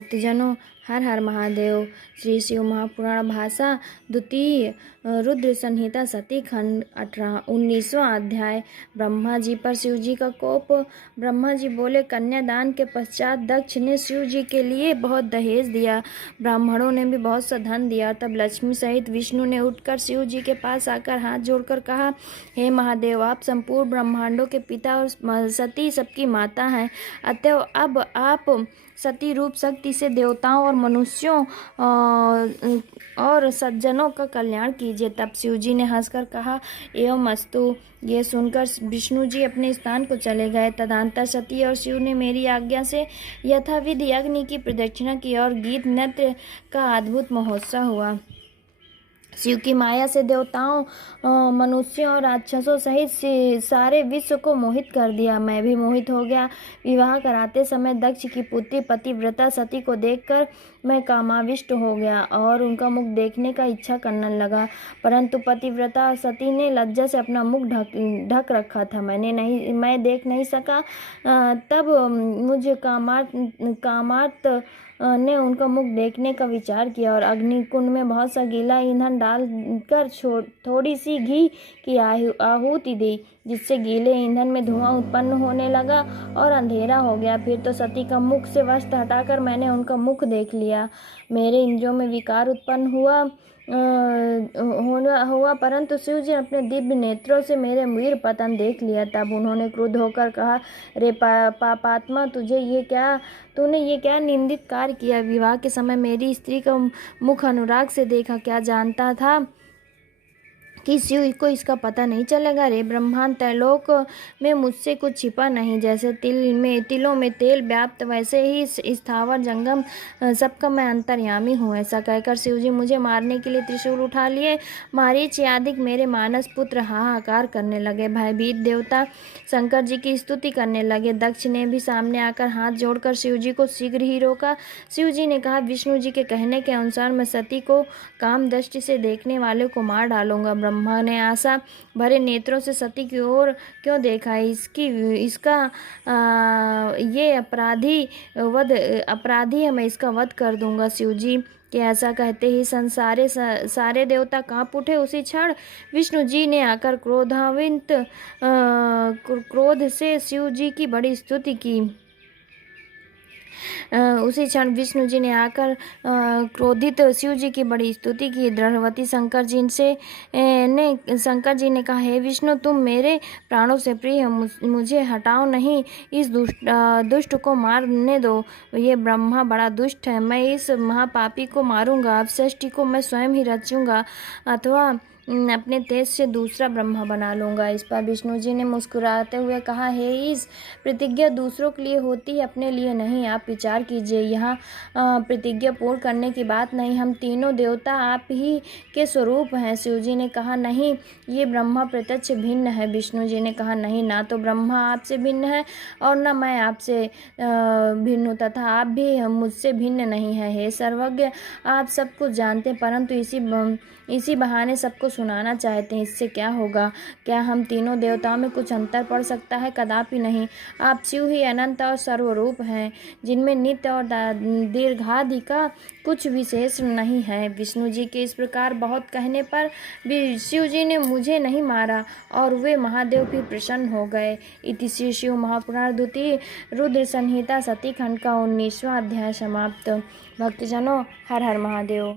भक्तजनों, हर हर महादेव। श्री शिव महापुराण भाषा द्वितीय रुद्र संहिता सती खंड 19वां अध्याय। ब्रह्मा जी पर शिव जी का कोप। ब्रह्मा जी बोले, कन्यादान के पश्चात दक्ष ने शिव जी के लिए बहुत दहेज दिया। ब्राह्मणों ने भी बहुत सा धन दिया। तब लक्ष्मी सहित विष्णु ने उठकर शिव जी के पास आकर हाथ जोड़कर कहा, हे महादेव, आप संपूर्ण ब्रह्मांडों के पिता और सती सबकी माता हैं। अतएव अब आप सती रूप शक्ति से देवताओं और मनुष्यों और सज्जनों का कल्याण कीजिए। तब शिव जी ने हंसकर कहा, एवं अस्तु। ये सुनकर विष्णु जी अपने स्थान को चले गए। तदंतर सती और शिव ने मेरी आज्ञा से यथाविधि अग्नि की प्रदक्षिणा की और गीत नृत्य का अद्भुत महोत्सव हुआ। शिव की माया से देवताओं, मनुष्यों और राक्षसों सहित सारे विश्व को मोहित कर दिया। मैं भी मोहित हो गया। विवाह कराते समय दक्ष की पुत्री पतिव्रता सती को देखकर मैं कामाविष्ट हो गया और उनका मुख देखने का इच्छा करने लगा, परंतु पतिव्रता सती ने लज्जा से अपना मुख ढक रखा था। मैं देख नहीं सका। तब मुझे कामार्त ने उनका मुख देखने का विचार किया और अग्निकुंड में बहुत सा गीला ईंधन डालकर थोड़ी सी घी की आहुति दी, जिससे गीले ईंधन में धुआं उत्पन्न होने लगा और अंधेरा हो गया। फिर तो सती का मुख से वस्त्र हटाकर मैंने उनका मुख देख लिया। मेरे इंद्रियों में विकार उत्पन्न हुआ, परंतु शिव जी ने अपने दिव्य नेत्रों से मेरे वीर पतन देख लिया। तब उन्होंने क्रुद्ध होकर कहा, रे पापात्मा, तूने ये क्या निंदित कार्य किया? विवाह के समय मेरी स्त्री का मुख अनुराग से देखा। क्या जानता था कि शिव को इसका पता नहीं चलेगा? रे ब्रह्मांड त्रैलोक में मुझसे कुछ छिपा नहीं। जैसे तिलों में तेल व्याप्त, वैसे ही स्थावर जंगम सबका मैं अंतर्यामी हूँ। ऐसा कहकर शिव जी मुझे मारने के लिए त्रिशूल उठा लिए। मारीच आदिक मेरे मानस पुत्र हाहाकार करने लगे। भयभीत देवता शंकर जी की स्तुति करने लगे। दक्ष ने भी सामने आकर हाथ जोड़कर शिव जी को शीघ्र ही रोका। शिव जी ने कहा, विष्णु जी के कहने के अनुसार मैं सती को काम दृष्टि से देखने वाले को मार डालूंगा। ब्रह्मा ने आशा भरे नेत्रों से सती की ओर क्यों देखा? ये अपराधी है, मैं इसका वध कर दूंगा। शिव जी के ऐसा कहते ही सारे देवता कांप उठे। उसी क्षण विष्णु जी ने आकर क्रोध से शिव जी की बड़ी स्तुति की। उसी क्षण विष्णु जी ने आकर क्रोधित शिव जी की बड़ी स्तुति की। दृढ़वती शंकर जी ने कहा, हे विष्णु, तुम मेरे प्राणों से प्रिय हो, मुझे हटाओ नहीं, इस दुष्ट को मारने दो। ये ब्रह्मा बड़ा दुष्ट है। मैं इस महापापी को मारूंगा। अब सृष्टि को मैं स्वयं ही रचूंगा अथवा अपने तेज से दूसरा ब्रह्मा बना लूंगा। इस पर विष्णु जी ने मुस्कुराते हुए कहा, हे इस प्रतिज्ञा दूसरों के लिए होती है, अपने लिए नहीं। आप विचार कीजिए, यहाँ प्रतिज्ञा पूर्ण करने की बात नहीं। हम तीनों देवता आप ही के स्वरूप हैं। शिव जी ने कहा, नहीं, ये ब्रह्मा प्रत्यक्ष भिन्न है। विष्णु जी ने कहा, नहीं, ना तो ब्रह्मा आपसे भिन्न है और न मैं आपसे भिन्न हूँ, तथा आप भी मुझसे भिन्न नहीं है। हे सर्वज्ञ, आप सब कुछ जानते हैं, परंतु इसी बहाने सबको सुनाना चाहते हैं। इससे क्या होगा? क्या हम तीनों देवताओं में कुछ अंतर पड़ सकता है? कदापि नहीं। आप शिव ही अनंत और सर्वरूप हैं, जिनमें नित्य और दीर्घादि का कुछ विशेष नहीं है। विष्णु जी के इस प्रकार बहुत कहने पर भी शिव जी ने मुझे नहीं मारा और वे महादेव भी प्रसन्न हो गए। इति श्री शिव महापुराण द्वितीय रुद्र संहिता सती खंड का 19वां अध्याय समाप्त। भक्तजनों, हर हर महादेव।